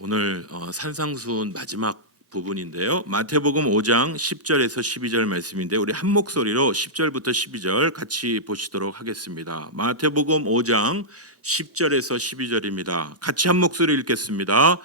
오늘 산상수훈 마지막 부분인데요. 마태복음 5장 10절에서 12절 말씀인데 우리 한 목소리로 10절부터 12절 같이 보시도록 하겠습니다. 마태복음 5장 10절에서 12절입니다. 같이 한 목소리 읽겠습니다.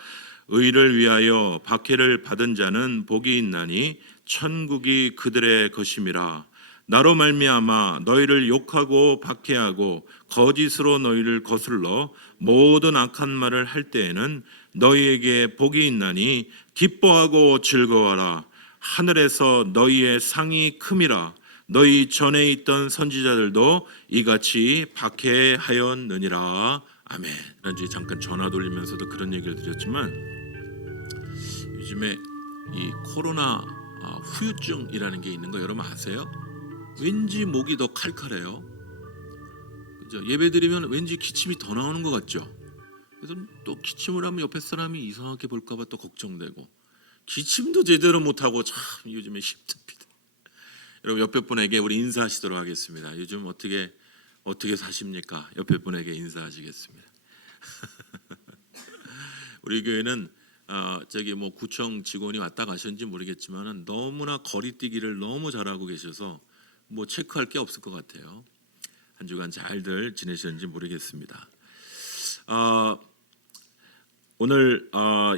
의를 위하여 박해를 받은 자는 복이 있나니 천국이 그들의 것임이라. 나로 말미암아 너희를 욕하고 박해하고 거짓으로 너희를 거슬러 모든 악한 말을 할 때에는 너희에게 복이 있나니 기뻐하고 즐거워하라. 하늘에서 너희의 상이 큼이라. 너희 전에 있던 선지자들도 이같이 박해하였느니라. 아멘. 지난주에 잠깐 전화 돌리면서도 그런 얘기를 드렸지만 요즘에 이 코로나 후유증이라는 게 있는 거 여러분 아세요? 왠지 목이 더 칼칼해요. 그죠? 예배 드리면 왠지 기침이 더 나오는 것 같죠? 그래서 또 기침을 하면 옆에 사람이 이상하게 볼까봐 또 걱정되고 기침도 제대로 못하고 참 요즘에 힘듭니다. 여러분 옆에 분에게 우리 인사하시도록 하겠습니다. 요즘 어떻게 사십니까? 옆에 분에게 인사하시겠습니다. 우리 교회는 저기 뭐 구청 직원이 왔다 가셨는지 모르겠지만은 너무나 거리뛰기를 너무 잘하고 계셔서 뭐 체크할 게 없을 것 같아요. 한 주간 잘들 지내셨는지 모르겠습니다. 오늘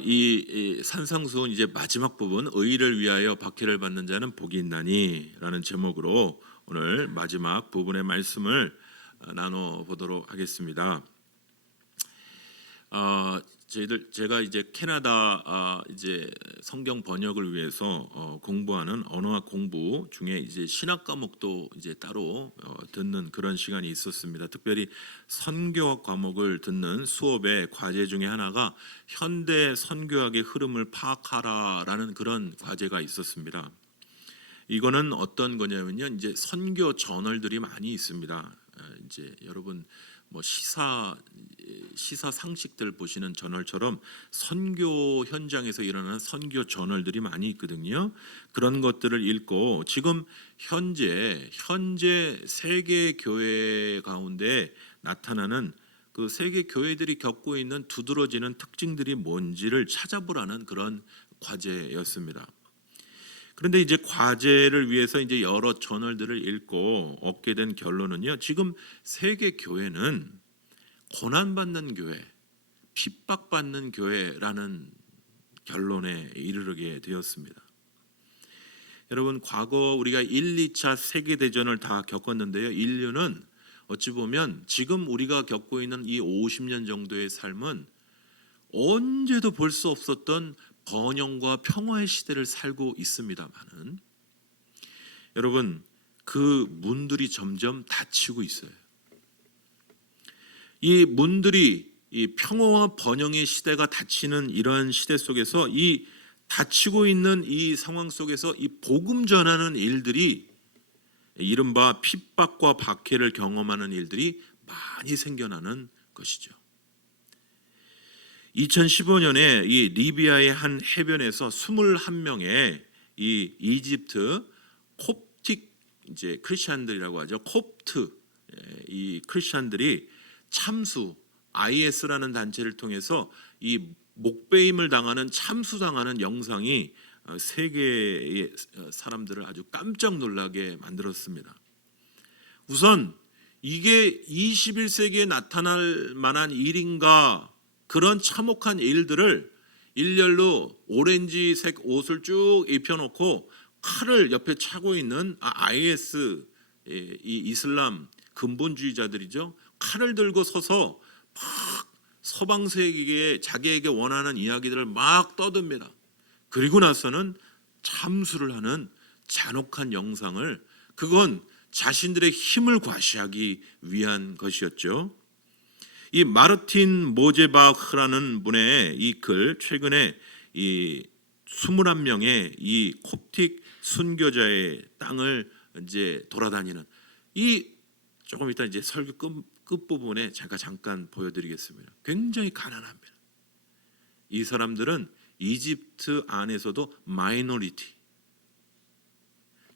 이 산상수훈 이제 마지막 부분 의를 위하여 박해를 받는 자는 복이 있나니라는 제목으로 오늘 마지막 부분의 말씀을 나눠 보도록 하겠습니다. 제가 이제 캐나다 이제 성경 번역을 위해서 공부하는 언어학 공부 중에 이제 신학 과목도 이제 따로 듣는 그런 시간이 있었습니다. 특별히 선교학 과목을 듣는 수업의 과제 중에 하나가 현대 선교학의 흐름을 파악하라라는 그런 과제가 있었습니다. 이거는 어떤 거냐면요, 이제 선교 저널들이 많이 있습니다. 이제 여러분 뭐 시사 상식들 보시는 저널처럼 선교 현장에서 일어나는 선교 저널들이 많이 있거든요. 그런 것들을 읽고 지금 현재 세계 교회 가운데 나타나는 그 세계 교회들이 겪고 있는 두드러지는 특징들이 뭔지를 찾아보라는 그런 과제였습니다. 그런데 이제 과제를 위해서 이제 여러 저널들을 읽고 얻게 된 결론은요. 지금 세계 교회는 고난받는 교회, 핍박받는 교회라는 결론에 이르게 되었습니다. 여러분 과거 우리가 1, 2차 세계대전을 다 겪었는데요. 인류는 어찌 보면 지금 우리가 겪고 있는 이 50년 정도의 삶은 언제도 볼 수 없었던 번영과 평화의 시대를 살고 있습니다만은 여러분 그 문들이 점점 닫히고 있어요. 이 문들이 이 평화와 번영의 시대가 닫히는 이런 시대 속에서 이 닫히고 있는 이 상황 속에서 이 복음 전하는 일들이 이른바 핍박과 박해를 경험하는 일들이 많이 생겨나는 것이죠. 2015년에 이 리비아의 한 해변에서 21명의 이 이집트 콥틱 이제 크리스천들이라고 하죠. 콥트 이 크리스천들이 참수 IS라는 단체를 통해서 이 목베임을 당하는 참수당하는 영상이 세계의 사람들을 아주 깜짝 놀라게 만들었습니다. 우선 이게 21세기에 나타날 만한 일인가 그런 참혹한 일들을 일렬로 오렌지색 옷을 쭉 입혀놓고 칼을 옆에 차고 있는 IS 이 이슬람 근본주의자들이죠. 칼을 들고 서서 막 서방 세계에 자기에게 원하는 이야기들을 막 떠듭니다. 그리고 나서는 참수를 하는 잔혹한 영상을 그건 자신들의 힘을 과시하기 위한 것이었죠. 이 마르틴 모제바흐라는 분의 이 글 최근에 이 21명의 이 콥틱 순교자의 땅을 이제 돌아다니는 이 조금 이따 이제 설교 끝부분에 제가 잠깐 보여드리겠습니다. 굉장히 가난합니다. 이 사람들은 이집트 안에서도 마이너리티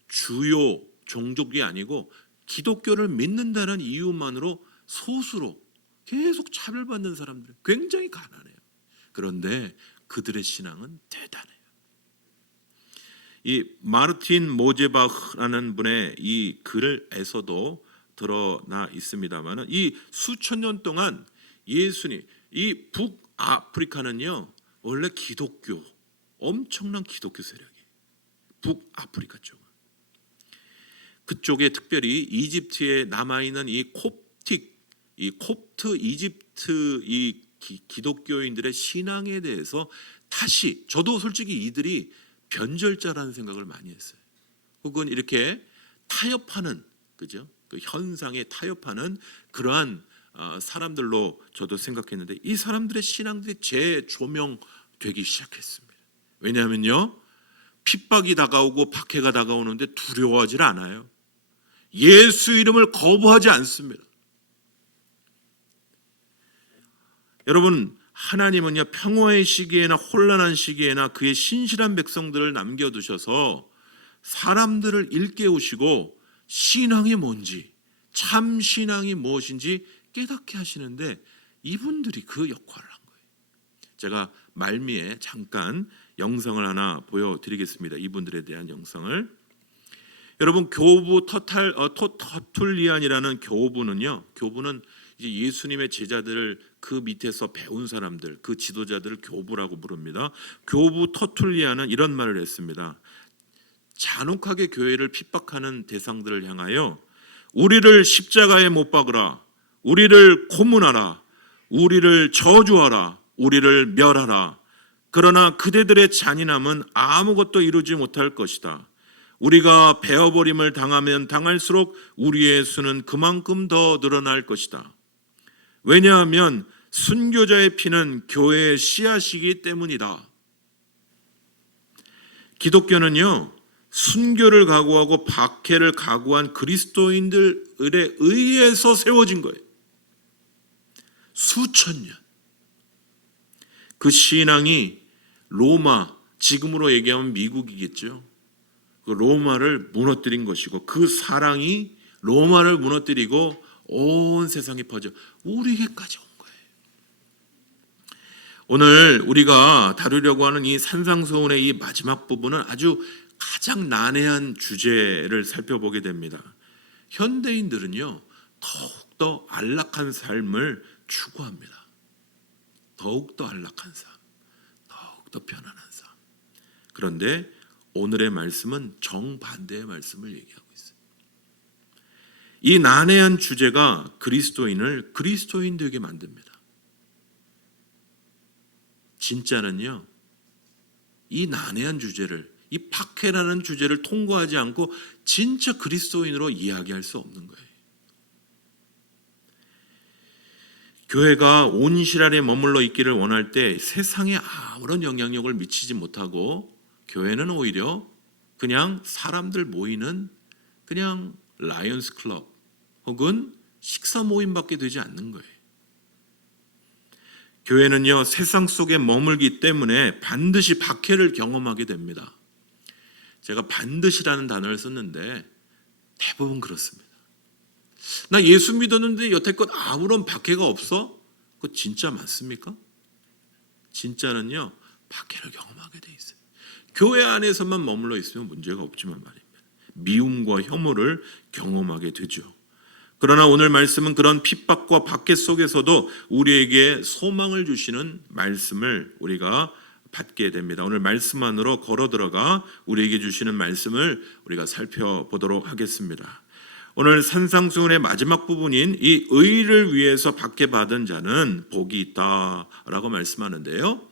주요 종족이 아니고 기독교를 믿는다는 이유만으로 소수로 계속 차별받는 사람들 굉장히 가난해요. 그런데 그들의 신앙은 대단해요. 이 마르틴 모제바흐라는 분의 이 글에서도 드러나 있습니다만은 이 수천 년 동안 예수님, 이 북아프리카는요 원래 기독교, 엄청난 기독교 세력이 북아프리카 쪽, 그쪽에 특별히 이집트에 남아 있는 이 콥틱, 이 콥트 이집트 이 기독교인들의 신앙에 대해서 다시, 저도 솔직히 이들이 변절자라는 생각을 많이 했어요. 혹은 이렇게 타협하는, 그죠? 그 현상에 타협하는 그러한 사람들로 저도 생각했는데, 이 사람들의 신앙들이 재조명되기 시작했습니다. 왜냐하면요, 핍박이 다가오고 박해가 다가오는데 두려워하지 않아요. 예수 이름을 거부하지 않습니다. 여러분, 하나님은요 평화의 시기에나 혼란한 시기에나 그의 신실한 백성들을 남겨두셔서 사람들을 일깨우시고 신앙이 뭔지, 참 신앙이 무엇인지 깨닫게 하시는데, 이분들이 그 역할을 한 거예요. 제가 말미에 잠깐 영상을 하나 보여드리겠습니다. 이분들에 대한 영상을. 여러분, 교부 터툴리안이라는 교부는 이제 예수님의 제자들을 그 밑에서 배운 사람들, 그 지도자들을 교부라고 부릅니다. 교부 터툴리안은 이런 말을 했습니다. 잔혹하게 교회를 핍박하는 대상들을 향하여 우리를 십자가에 못 박으라, 우리를 고문하라, 우리를 저주하라, 우리를 멸하라. 그러나 그대들의 잔인함은 아무것도 이루지 못할 것이다. 우리가 베어버림을 당하면 당할수록 우리의 수는 그만큼 더 늘어날 것이다. 왜냐하면 순교자의 피는 교회의 씨앗이기 때문이다. 기독교는요, 순교를 각오하고 박해를 각오한 그리스도인들에 의해서 세워진 거예요. 수천 년. 그 신앙이 로마, 지금으로 얘기하면 미국이겠죠. 그 로마를 무너뜨린 것이고, 그 사랑이 로마를 무너뜨리고 온 세상에 퍼져 우리에게까지 온 거예요. 오늘 우리가 다루려고 하는 이 산상수훈의 이 마지막 부분은 아주 가장 난해한 주제를 살펴보게 됩니다. 현대인들은요 더욱더 안락한 삶을 추구합니다. 더욱더 안락한 삶, 더욱더 편안한 삶. 그런데 오늘의 말씀은 정반대의 말씀을 얘기하고 있어요. 이 난해한 주제가 그리스도인을 그리스도인 되게 만듭니다. 진짜는요, 이 난해한 주제를, 이 박해라는 주제를 통과하지 않고 진짜 그리스도인으로 이야기할 수 없는 거예요. 교회가 온실안에 머물러 있기를 원할 때 세상에 아무런 영향력을 미치지 못하고, 교회는 오히려 그냥 사람들 모이는 그냥 라이언스 클럽 혹은 식사 모임밖에 되지 않는 거예요. 교회는요 세상 속에 머물기 때문에 반드시 박해를 경험하게 됩니다. 제가 반드시라는 단어를 썼는데 대부분 그렇습니다. 나 예수 믿었는데 여태껏 아무런 박해가 없어? 그거 진짜 맞습니까? 진짜는요 박해를 경험하게 돼 있어요. 교회 안에서만 머물러 있으면 문제가 없지만 말입니다. 미움과 혐오를 경험하게 되죠. 그러나 오늘 말씀은 그런 핍박과 박해 속에서도 우리에게 소망을 주시는 말씀을 우리가 받게 됩니다. 오늘 말씀 안으로 걸어 들어가 우리에게 주시는 말씀을 우리가 살펴보도록 하겠습니다. 오늘 산상수훈의 마지막 부분인 이 의를 위해서 박해받은 자는 복이 있다라고 말씀하는데요.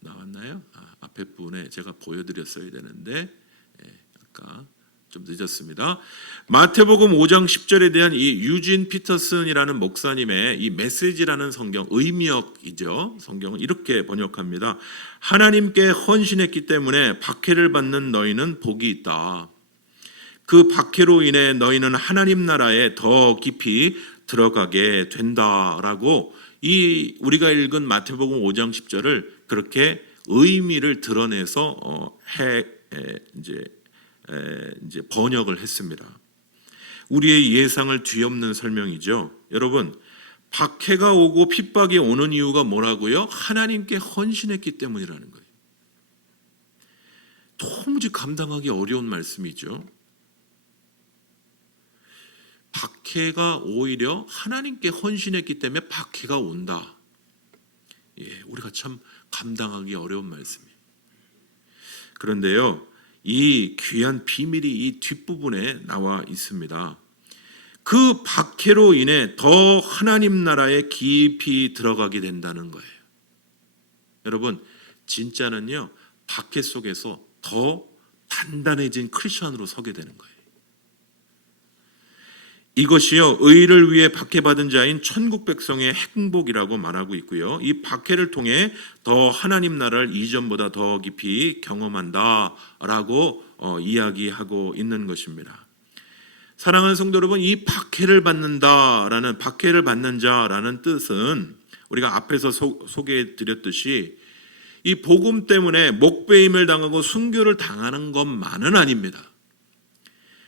나왔나요? 앞에 부분에 제가 보여드렸어야 되는데 아까 좀 늦었습니다. 마태복음 5장 10절에 대한 이 유진 피터슨이라는 목사님의 이 메시지라는 성경, 의미역이죠. 성경은 이렇게 번역합니다. 하나님께 헌신했기 때문에 박해를 받는 너희는 복이 있다. 그 박해로 인해 너희는 하나님 나라에 더 깊이 들어가게 된다라고, 이 우리가 읽은 마태복음 5장 10절을 그렇게 의미를 드러내서 이제 번역을 했습니다. 우리의 예상을 뒤엎는 설명이죠. 여러분, 박해가 오고 핍박이 오는 이유가 뭐라고요? 하나님께 헌신했기 때문이라는 거예요. 도무지 감당하기 어려운 말씀이죠. 박해가 오히려 하나님께 헌신했기 때문에 박해가 온다. 우리가 참 감당하기 어려운 말씀이에요. 그런데요, 이 귀한 비밀이 이 뒷부분에 나와 있습니다. 그 박해로 인해 더 하나님 나라에 깊이 들어가게 된다는 거예요. 여러분, 진짜는요, 박해 속에서 더 단단해진 크리스천으로 서게 되는 거예요. 이것이요, 의를 위해 박해받은 자인 천국 백성의 행복이라고 말하고 있고요. 이 박해를 통해 더 하나님 나라를 이전보다 더 깊이 경험한다라고 이야기하고 있는 것입니다. 사랑하는 성도 여러분, 이 박해를 받는 자라는 뜻은 우리가 앞에서 소개해 드렸듯이 이 복음 때문에 목배임을 당하고 순교를 당하는 것만은 아닙니다.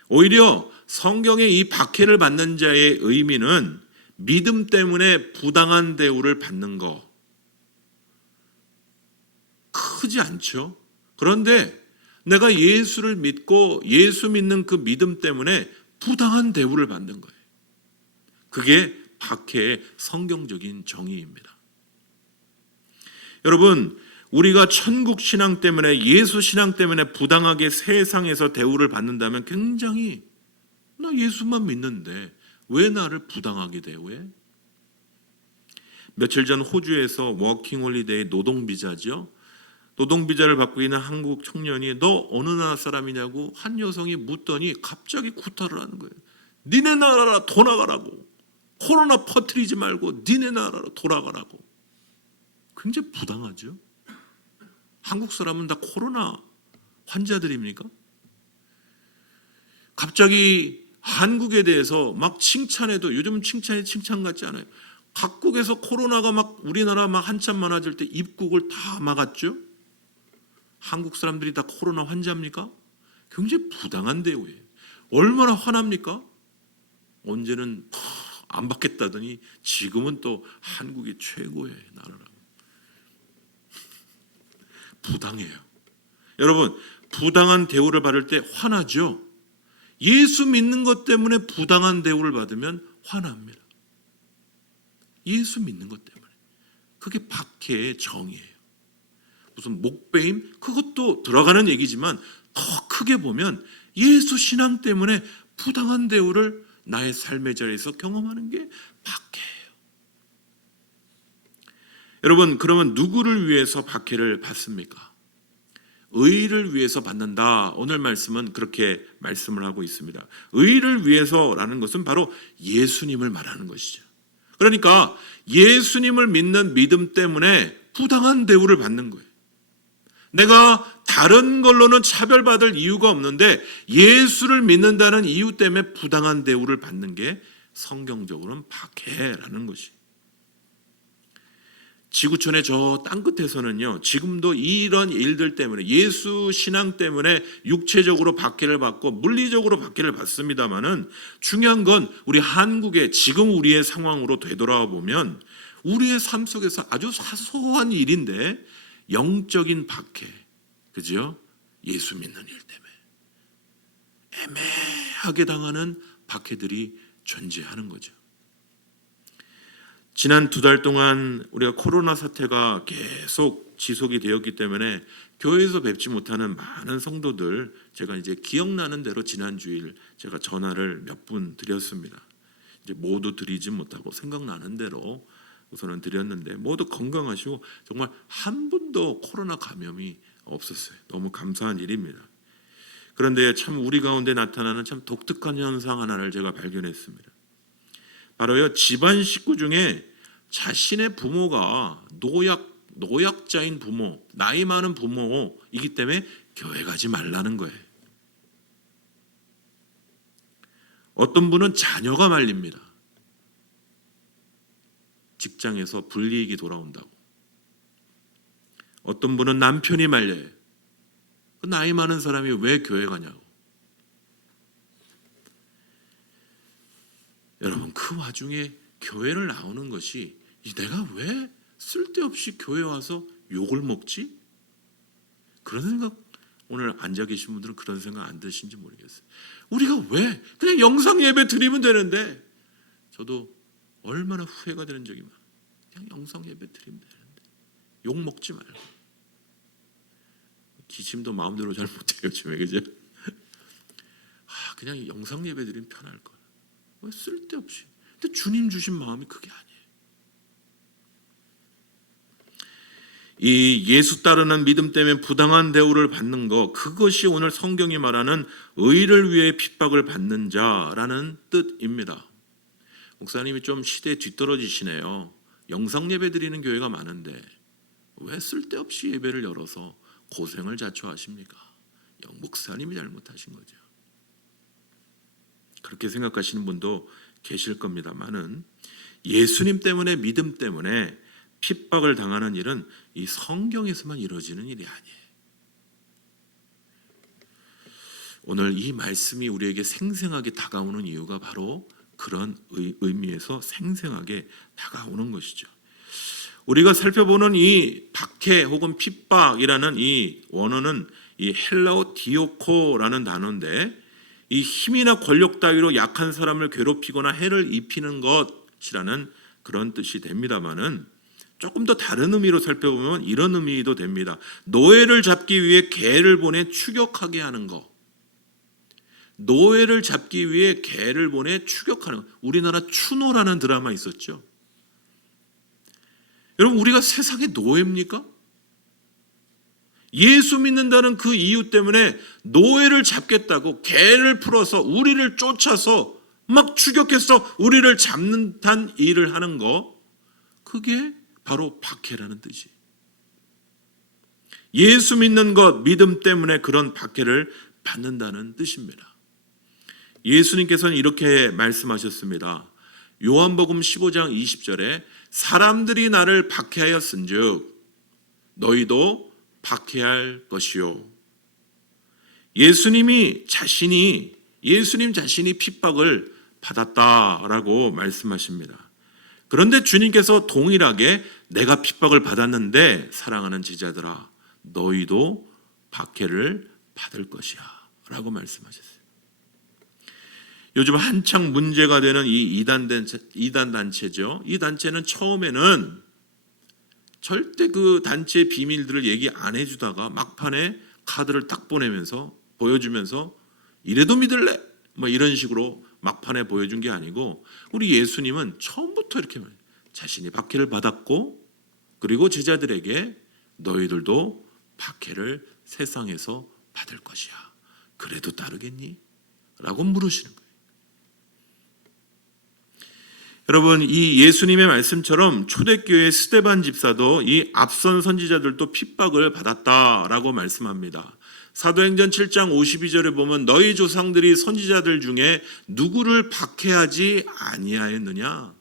오히려 성경의 이 박해를 받는 자의 의미는 믿음 때문에 부당한 대우를 받는 거 크지 않죠. 그런데 내가 예수를 믿고 예수 믿는 그 믿음 때문에 부당한 대우를 받는 거예요. 그게 박해의 성경적인 정의입니다. 여러분, 우리가 천국 신앙 때문에 예수 신앙 때문에 부당하게 세상에서 대우를 받는다면 굉장히 나 예수만 믿는데 왜 나를 부당하게 대우해? 며칠 전 호주에서 워킹홀리데이 노동비자죠. 노동비자를 받고 있는 한국 청년이 너 어느 나라 사람이냐고 한 여성이 묻더니 갑자기 구타를 하는 거예요. 니네 나라로 돌아가라고. 코로나 퍼뜨리지 말고 니네 나라로 돌아가라고. 굉장히 부당하죠. 한국 사람은 다 코로나 환자들입니까? 갑자기 한국에 대해서 막 칭찬해도 요즘 칭찬이 칭찬 같지 않아요. 각국에서 코로나가 막 우리나라 막 한참 많아질 때 입국을 다 막았죠. 한국 사람들이 다 코로나 환자입니까? 굉장히 부당한 대우예요. 얼마나 화납니까? 언제는 안 받겠다더니 지금은 또 한국이 최고의 나라라고. 부당해요. 여러분, 부당한 대우를 받을 때 화나죠? 예수 믿는 것 때문에 부당한 대우를 받으면 화납니다. 예수 믿는 것 때문에. 그게 박해의 정의예요. 무슨 목배임? 그것도 들어가는 얘기지만 더 크게 보면 예수 신앙 때문에 부당한 대우를 나의 삶의 자리에서 경험하는 게 박해예요. 여러분, 그러면 누구를 위해서 박해를 받습니까? 의를 위해서 받는다. 오늘 말씀은 그렇게 말씀을 하고 있습니다. 의를 위해서라는 것은 바로 예수님을 말하는 것이죠. 그러니까 예수님을 믿는 믿음 때문에 부당한 대우를 받는 거예요. 내가 다른 걸로는 차별받을 이유가 없는데 예수를 믿는다는 이유 때문에 부당한 대우를 받는 게 성경적으로는 박해라는 것이. 지구촌의 저 땅끝에서는요, 지금도 이런 일들 때문에 예수 신앙 때문에 육체적으로 박해를 받고 물리적으로 박해를 받습니다만은 중요한 건 우리 한국의 지금 우리의 상황으로 되돌아와 보면 우리의 삶 속에서 아주 사소한 일인데 영적인 박해, 그죠? 예수 믿는 일 때문에 애매하게 당하는 박해들이 존재하는 거죠. 지난 2달 동안 우리가 코로나 사태가 계속 지속이 되었기 때문에 교회에서 뵙지 못하는 많은 성도들, 제가 이제 기억나는 대로 지난 주일 제가 전화를 몇 분 드렸습니다. 이제 모두 드리지 못하고 생각나는 대로 우선은 드렸는데 모두 건강하시고 정말 한 분도 코로나 감염이 없었어요. 너무 감사한 일입니다. 그런데 참 우리 가운데 나타나는 참 독특한 현상 하나를 제가 발견했습니다. 바로요, 집안 식구 중에 자신의 부모가 노약자인 부모, 나이 많은 부모이기 때문에 교회 가지 말라는 거예요. 어떤 분은 자녀가 말립니다. 직장에서 불이익이 돌아온다고. 어떤 분은 남편이 말려요. 나이 많은 사람이 왜 교회 가냐고. 여러분, 그 와중에 교회를 나오는 것이 내가 왜 쓸데없이 교회 와서 욕을 먹지? 그런 생각 오늘 앉아 계신 분들은 그런 생각 안 드신지 모르겠어요. 우리가 왜 그냥 영상 예배 드리면 되는데, 저도 얼마나 후회가 되는 적이 많아요. 그냥 영상 예배 드리면 되는데 욕 먹지 말고. 기침도 마음대로 잘 못해요 요즘에, 그죠? 그냥 영상 예배 드리면 편할 거야. 왜 쓸데없이. 근데 주님 주신 마음이 그게 아니에요. 이 예수 따르는 믿음 때문에 부당한 대우를 받는 것, 그것이 오늘 성경이 말하는 의를 위해 핍박을 받는 자라는 뜻입니다. 목사님이 좀 시대에 뒤떨어지시네요. 영상 예배 드리는 교회가 많은데 왜 쓸데없이 예배를 열어서 고생을 자초하십니까? 목사님이 잘못하신 거죠. 그렇게 생각하시는 분도 계실 겁니다만은, 예수님 때문에, 믿음 때문에 핍박을 당하는 일은 이 성경에서만 이루어지는 일이 아니에요. 오늘 이 말씀이 우리에게 생생하게 다가오는 이유가 바로 그런 의미에서 생생하게 다가오는 것이죠. 우리가 살펴보는 이 박해 혹은 핍박이라는 이 원어는 이 헬라어 디오코라는 단어인데, 이 힘이나 권력 따위로 약한 사람을 괴롭히거나 해를 입히는 것이라는 그런 뜻이 됩니다만은, 조금 더 다른 의미로 살펴보면 이런 의미도 됩니다. 노예를 잡기 위해 개를 보내 추격하게 하는 것. 노예를 잡기 위해 개를 보내 추격하는 것. 우리나라 추노라는 드라마 있었죠. 여러분, 우리가 세상의 노예입니까? 예수 믿는다는 그 이유 때문에 노예를 잡겠다고 개를 풀어서 우리를 쫓아서 막 추격해서 우리를 잡는 단 일을 하는 거, 그게 바로 박해라는 뜻이에요. 예수 믿는 것, 믿음 때문에 그런 박해를 받는다는 뜻입니다. 예수님께서는 이렇게 말씀하셨습니다. 요한복음 15장 20절에 사람들이 나를 박해하였은즉 너희도 박해할 것이요. 예수님 자신이 핍박을 받았다라고 말씀하십니다. 그런데 주님께서 동일하게 내가 핍박을 받았는데 사랑하는 제자들아, 너희도 박해를 받을 것이야 라고 말씀하셨어요. 요즘 한창 문제가 되는 이 이단 단체죠. 이 단체는 처음에는 절대 그 단체의 비밀들을 얘기 안 해주다가 막판에 카드를 딱 보여주면서 이래도 믿을래? 뭐 이런 식으로 막판에 보여준 게 아니고, 우리 예수님은 처음부터 이렇게 말해요. 자신이 박해를 받았고, 그리고 제자들에게 너희들도 박해를 세상에서 받을 것이야. 그래도 따르겠니? 라고 물으시는 거예요. 여러분, 이 예수님의 말씀처럼 초대교회 스데반 집사도 이 앞선 선지자들도 핍박을 받았다라고 말씀합니다. 사도행전 7장 52절에 보면 너희 조상들이 선지자들 중에 누구를 박해하지 아니하였느냐?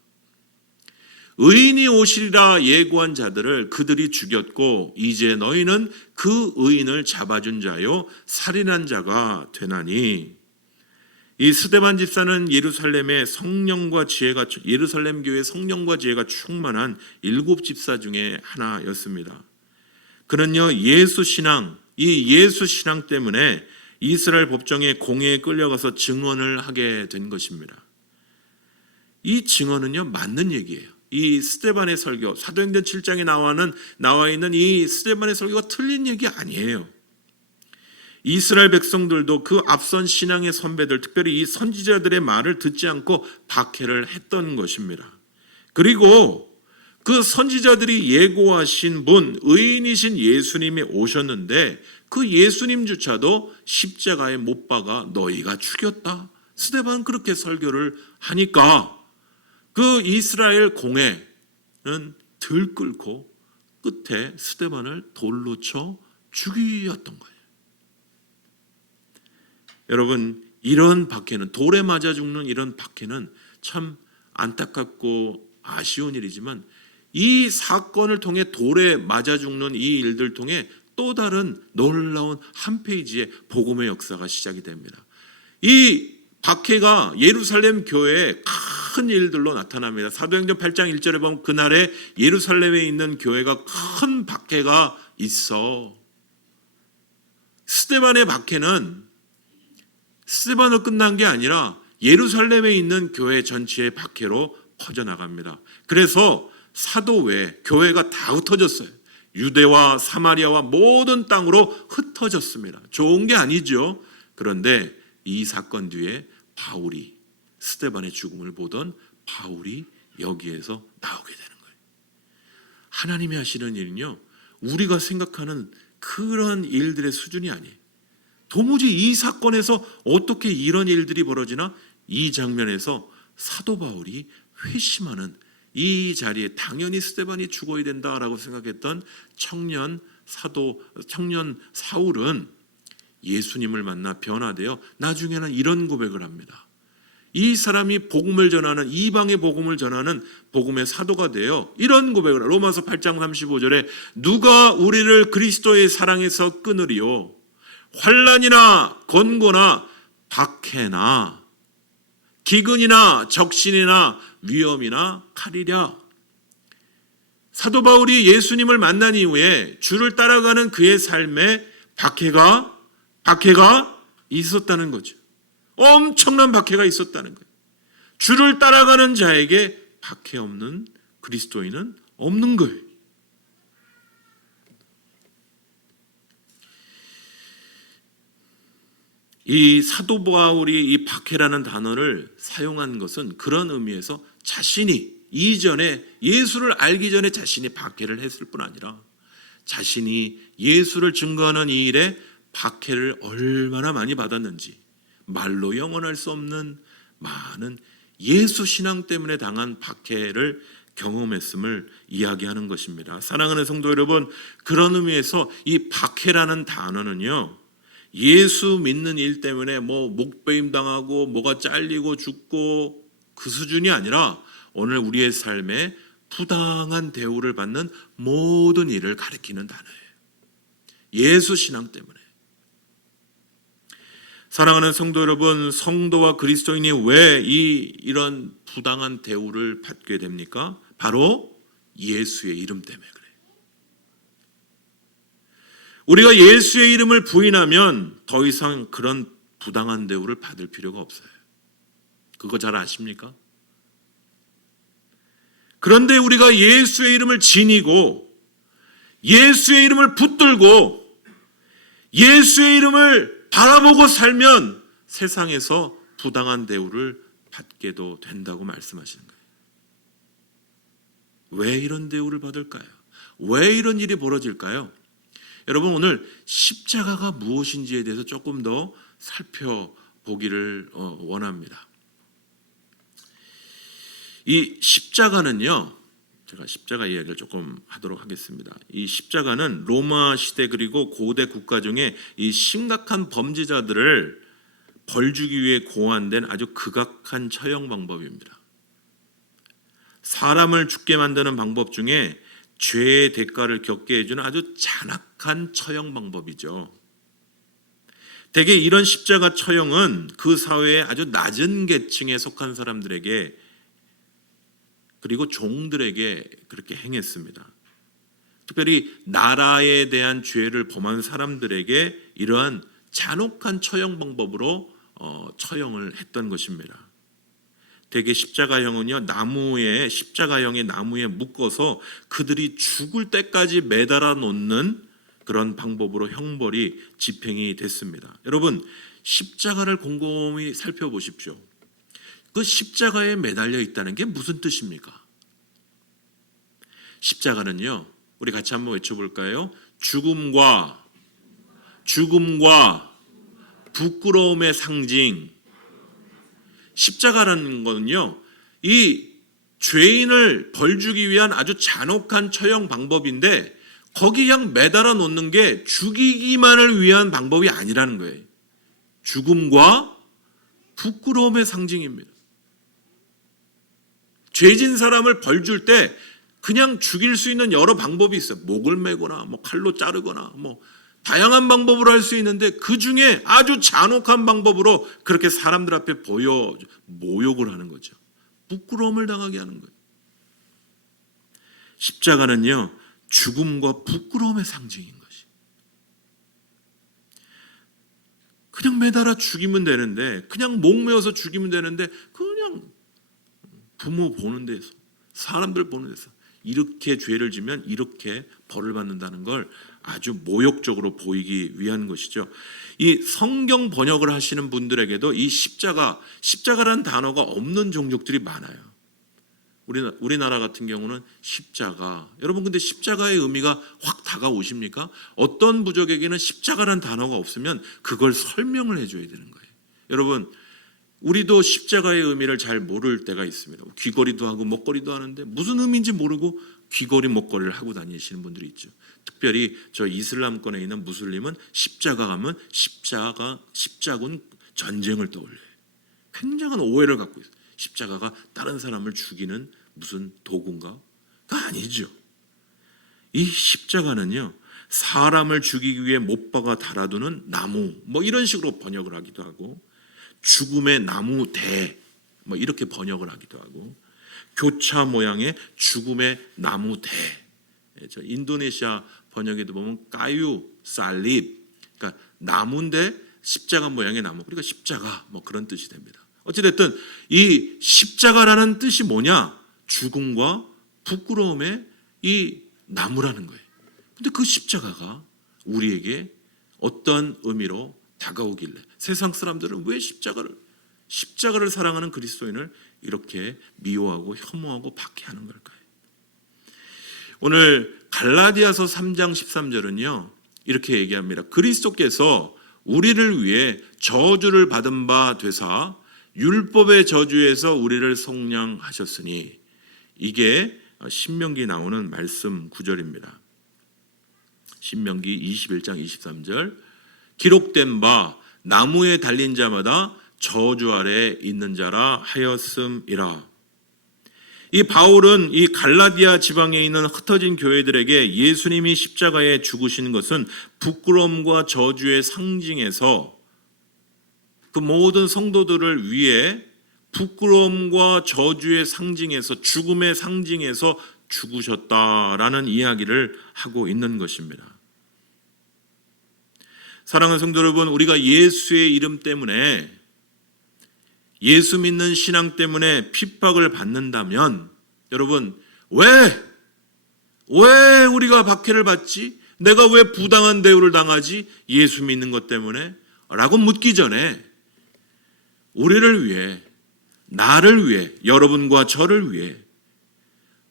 의인이 오시리라 예고한 자들을 그들이 죽였고 이제 너희는 그 의인을 잡아준 자요 살인한 자가 되나니. 이 스데반 집사는 예루살렘 교회 성령과 지혜가 충만한 7 집사 중에 하나였습니다. 그는요 예수 신앙 때문에 이스라엘 법정의 공회에 끌려가서 증언을 하게 된 것입니다. 이 증언은요 맞는 얘기예요. 이 스데반의 설교, 사도행전 7장에 나와 있는 이 스데반의 설교가 틀린 얘기 아니에요. 이스라엘 백성들도 그 앞선 신앙의 선배들, 특별히 이 선지자들의 말을 듣지 않고 박해를 했던 것입니다. 그리고 그 선지자들이 예고하신 분, 의인이신 예수님이 오셨는데 그 예수님조차도 십자가에 못 박아 너희가 죽였다. 스데반 그렇게 설교를 하니까 그 이스라엘 공회는 들끓고 끝에 스데반을 돌로 쳐 죽이었던 거예요. 여러분, 이런 박해는, 돌에 맞아 죽는 이런 박해는 참 안타깝고 아쉬운 일이지만, 이 사건을 통해 돌에 맞아 죽는 이 일들 통해 또 다른 놀라운 한 페이지의 복음의 역사가 시작이 됩니다. 이 박해가 예루살렘 교회에 큰 일들로 나타납니다. 사도행전 8장 1절에 보면 그날에 예루살렘에 있는 교회가 큰 박해가 있어. 스데반의 박해는 스데반으로 끝난 게 아니라 예루살렘에 있는 교회 전체의 박해로 퍼져나갑니다. 그래서 사도 외에 교회가 다 흩어졌어요. 유대와 사마리아와 모든 땅으로 흩어졌습니다. 좋은 게 아니죠. 그런데 이 사건 뒤에 바울이, 스데반의 죽음을 보던 바울이 여기에서 나오게 되는 거예요. 하나님이 하시는 일은요, 우리가 생각하는 그런 일들의 수준이 아니에요. 도무지 이 사건에서 어떻게 이런 일들이 벌어지나, 이 장면에서 사도 바울이 회심하는 이 자리에 당연히 스데반이 죽어야 된다라고 생각했던 청년 사울은 예수님을 만나 변화되어 나중에는 이런 고백을 합니다. 이 사람이 복음을 전하는, 이방의 복음을 전하는 복음의 사도가 되어 이런 고백을, 로마서 8장 35절에 누가 우리를 그리스도의 사랑에서 끊으리요? 환난이나 권고나 박해나 기근이나 적신이나 위험이나 칼이랴. 사도 바울이 예수님을 만난 이후에 주를 따라가는 그의 삶에 박해가 있었다는 거죠. 엄청난 박해가 있었다는 거예요. 주를 따라가는 자에게 박해 없는 그리스도인은 없는 거예요. 이 사도 바울이 이 박해라는 단어를 사용한 것은 그런 의미에서 자신이 이전에 예수를 알기 전에 자신이 박해를 했을 뿐 아니라 자신이 예수를 증거하는 이 일에 박해를 얼마나 많이 받았는지, 말로 영언할 수 없는 많은 예수 신앙 때문에 당한 박해를 경험했음을 이야기하는 것입니다. 사랑하는 성도 여러분, 그런 의미에서 이 박해라는 단어는요, 예수 믿는 일 때문에 뭐 목베임 당하고 뭐가 잘리고 죽고 그 수준이 아니라 오늘 우리의 삶에 부당한 대우를 받는 모든 일을 가리키는 단어예요. 예수 신앙 때문에. 사랑하는 성도 여러분, 성도와 그리스도인이 왜 이런 부당한 대우를 받게 됩니까? 바로 예수의 이름 때문에 그래요. 우리가 예수의 이름을 부인하면 더 이상 그런 부당한 대우를 받을 필요가 없어요. 그거 잘 아십니까? 그런데 우리가 예수의 이름을 지니고 예수의 이름을 붙들고 예수의 이름을 바라보고 살면 세상에서 부당한 대우를 받게도 된다고 말씀하시는 거예요. 왜 이런 대우를 받을까요? 왜 이런 일이 벌어질까요? 여러분, 오늘 십자가가 무엇인지에 대해서 조금 더 살펴보기를 원합니다. 이 십자가는요, 제가 십자가 이야기를 조금 하도록 하겠습니다. 이 십자가는 로마 시대 그리고 고대 국가 중에 이 심각한 범죄자들을 벌 주기 위해 고안된 아주 극악한 처형 방법입니다. 사람을 죽게 만드는 방법 중에 죄의 대가를 겪게 해주는 아주 잔악한 처형 방법이죠. 대개 이런 십자가 처형은 그 사회의 아주 낮은 계층에 속한 사람들에게 그리고 종들에게 그렇게 행했습니다. 특별히 나라에 대한 죄를 범한 사람들에게 이러한 잔혹한 처형 방법으로 처형을 했던 것입니다. 대개 십자가형은요, 십자가형의 나무에 묶어서 그들이 죽을 때까지 매달아 놓는 그런 방법으로 형벌이 집행이 됐습니다. 여러분, 십자가를 곰곰이 살펴보십시오. 그 십자가에 매달려 있다는 게 무슨 뜻입니까? 십자가는요, 우리 같이 한번 외쳐볼까요? 죽음과 부끄러움의 상징. 십자가라는 거는요, 이 죄인을 벌주기 위한 아주 잔혹한 처형 방법인데 거기 그냥 매달아 놓는 게 죽이기만을 위한 방법이 아니라는 거예요. 죽음과 부끄러움의 상징입니다. 죄진 사람을 벌줄 때 그냥 죽일 수 있는 여러 방법이 있어요. 목을 매거나 뭐 칼로 자르거나 뭐 다양한 방법으로 할 수 있는데 그 중에 아주 잔혹한 방법으로 그렇게 사람들 앞에 보여 모욕을 하는 거죠. 부끄러움을 당하게 하는 거예요. 십자가는요, 죽음과 부끄러움의 상징인 것이. 그냥 매달아 죽이면 되는데, 그냥 목매어서 죽이면 되는데, 그냥 부모 보는 데서, 사람들 보는 데서 이렇게 죄를 지면 이렇게 벌을 받는다는 걸 아주 모욕적으로 보이기 위한 것이죠. 이 성경 번역을 하시는 분들에게도 이 십자가라는 단어가 없는 종족들이 많아요. 우리나라 같은 경우는 십자가. 여러분 근데 십자가의 의미가 확 다가오십니까? 어떤 부족에게는 십자가라는 단어가 없으면 그걸 설명을 해줘야 되는 거예요. 여러분 우리도 십자가의 의미를 잘 모를 때가 있습니다. 귀걸이도 하고 목걸이도 하는데 무슨 의미인지 모르고 귀걸이 목걸이를 하고 다니시는 분들이 있죠. 특별히 저 이슬람권에 있는 무슬림은 십자가 하면 십자군 전쟁을 떠올려요. 굉장한 오해를 갖고 있어요. 십자가가 다른 사람을 죽이는 무슨 도구인가? 그거 아니죠. 이 십자가는요, 사람을 죽이기 위해 못 박아 달아두는 나무, 뭐 이런 식으로 번역을 하기도 하고, 죽음의 나무 대, 뭐 이렇게 번역을 하기도 하고, 교차 모양의 죽음의 나무 대. 저 인도네시아 번역에도 보면 까유 살립, 그러니까 나무인데 십자가 모양의 나무, 그러니까 십자가 뭐 그런 뜻이 됩니다. 어찌됐든 이 십자가라는 뜻이 뭐냐? 죽음과 부끄러움의 이 나무라는 거예요. 근데 그 십자가가 우리에게 어떤 의미로 다가오길래 세상 사람들은 왜 십자가를 사랑하는 그리스도인을 이렇게 미워하고 혐오하고 박해하는 걸까요? 오늘 갈라디아서 3장 13절은요 이렇게 얘기합니다. 그리스도께서 우리를 위해 저주를 받은 바 되사 율법의 저주에서 우리를 속량하셨으니, 이게 신명기 나오는 말씀 구절입니다. 신명기 21장 23절, 기록된 바 나무에 달린 자마다 저주 아래 있는 자라 하였음이라. 이 바울은 이 갈라디아 지방에 있는 흩어진 교회들에게 예수님이 십자가에 죽으신 것은 부끄러움과 저주의 상징에서 그 모든 성도들을 위해 부끄러움과 저주의 상징에서, 죽음의 상징에서 죽으셨다라는 이야기를 하고 있는 것입니다. 사랑하는 성도 여러분, 우리가 예수의 이름 때문에, 예수 믿는 신앙 때문에 핍박을 받는다면, 여러분 왜 우리가 박해를 받지? 내가 왜 부당한 대우를 당하지? 예수 믿는 것 때문에? 라고 묻기 전에 우리를 위해, 나를 위해, 여러분과 저를 위해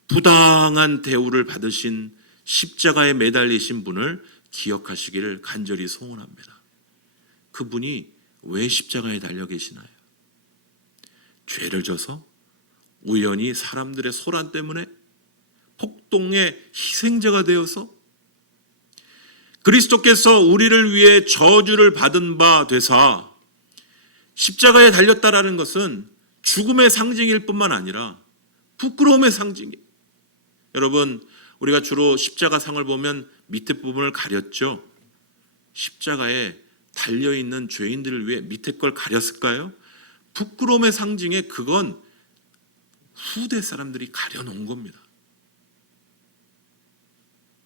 부당한 대우를 받으신 십자가에 매달리신 분을 기억하시기를 간절히 소원합니다. 그분이 왜 십자가에 달려 계시나요? 죄를 져서? 우연히 사람들의 소란 때문에? 폭동의 희생자가 되어서? 그리스도께서 우리를 위해 저주를 받은 바 되사 십자가에 달렸다라는 것은 죽음의 상징일 뿐만 아니라 부끄러움의 상징이에요. 여러분, 우리가 주로 십자가 상을 보면 밑에 부분을 가렸죠. 십자가에 달려있는 죄인들을 위해 밑에 걸 가렸을까요? 부끄러움의 상징에 그건 후대 사람들이 가려놓은 겁니다.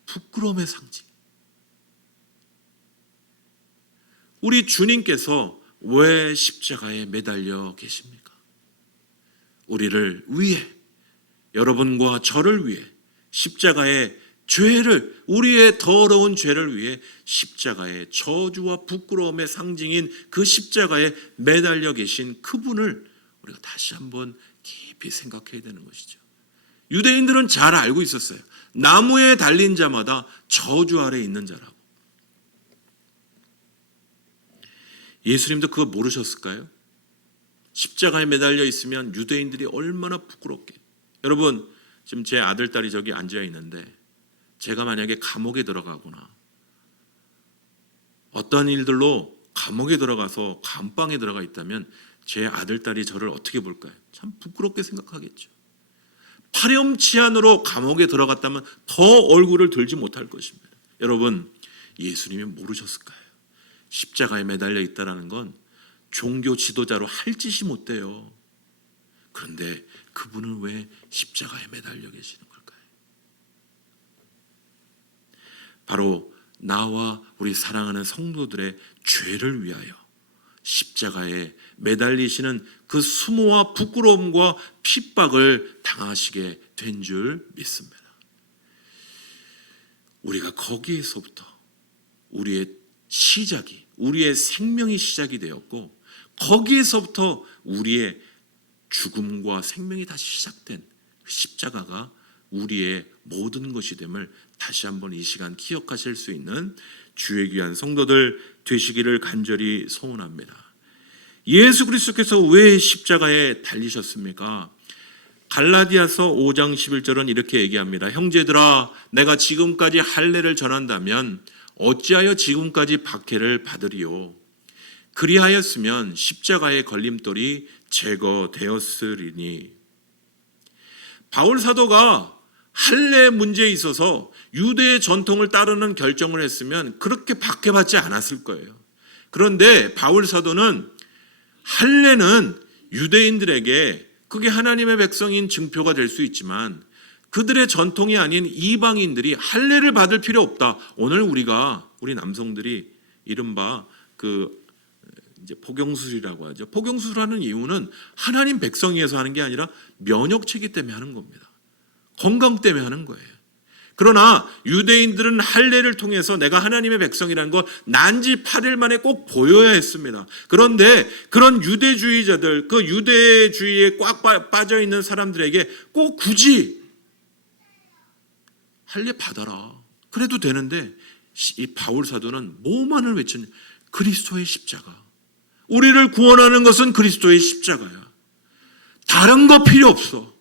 부끄러움의 상징. 우리 주님께서 왜 십자가에 매달려 계십니까? 우리를 위해, 여러분과 저를 위해 십자가의 죄를, 우리의 더러운 죄를 위해 십자가의 저주와 부끄러움의 상징인 그 십자가에 매달려 계신 그분을 우리가 다시 한번 깊이 생각해야 되는 것이죠. 유대인들은 잘 알고 있었어요. 나무에 달린 자마다 저주 아래 있는 자라고. 예수님도 그거 모르셨을까요? 십자가에 매달려 있으면 유대인들이 얼마나 부끄럽게. 여러분, 지금 제 아들, 딸이 저기 앉아 있는데 제가 만약에 감옥에 들어가거나 어떤 일들로 감옥에 들어가서 감방에 들어가 있다면 제 아들, 딸이 저를 어떻게 볼까요? 참 부끄럽게 생각하겠죠. 파렴치한으로 감옥에 들어갔다면 더 얼굴을 들지 못할 것입니다. 여러분, 예수님이 모르셨을까요? 십자가에 매달려 있다라는 건 종교 지도자로 할 짓이 못 돼요. 그런데 그분은 왜 십자가에 매달려 계시는 걸까요? 바로 나와 우리 사랑하는 성도들의 죄를 위하여 십자가에 매달리시는 그 수모와 부끄러움과 핍박을 당하시게 된 줄 믿습니다. 우리가 거기에서부터 우리의 시작이, 우리의 생명이 시작이 되었고, 거기에서부터 우리의 죽음과 생명이 다시 시작된 십자가가 우리의 모든 것이 됨을 다시 한번 이 시간 기억하실 수 있는 주의 귀한 성도들 되시기를 간절히 소원합니다. 예수 그리스도께서 왜 십자가에 달리셨습니까? 갈라디아서 5장 11절은 이렇게 얘기합니다. 형제들아, 내가 지금까지 할례를 전한다면 어찌하여 지금까지 박해를 받으리요? 그리하였으면 십자가의 걸림돌이 제거되었으리니. 바울 사도가 할례 문제에 있어서 유대의 전통을 따르는 결정을 했으면 그렇게 박해받지 않았을 거예요. 그런데 바울 사도는 할례는 유대인들에게 그게 하나님의 백성인 증표가 될 수 있지만 그들의 전통이 아닌 이방인들이 할례를 받을 필요 없다. 오늘 우리 남성들이 이른바 이제 포경술이라고 하죠. 포경술하는 이유는 하나님 백성이어서 하는 게 아니라 면역체계 때문에 하는 겁니다. 건강 때문에 하는 거예요. 그러나 유대인들은 할례를 통해서 내가 하나님의 백성이라는 걸 난지 8일 만에 꼭 보여야 했습니다. 그런데 그런 유대주의자들, 그 유대주의에 꽉 빠져 있는 사람들에게 꼭 굳이 할례 받아라. 그래도 되는데 이 바울 사도는 뭐만을 외쳤냐? 그리스도의 십자가. 우리를 구원하는 것은 그리스도의 십자가야. 다른 거 필요 없어.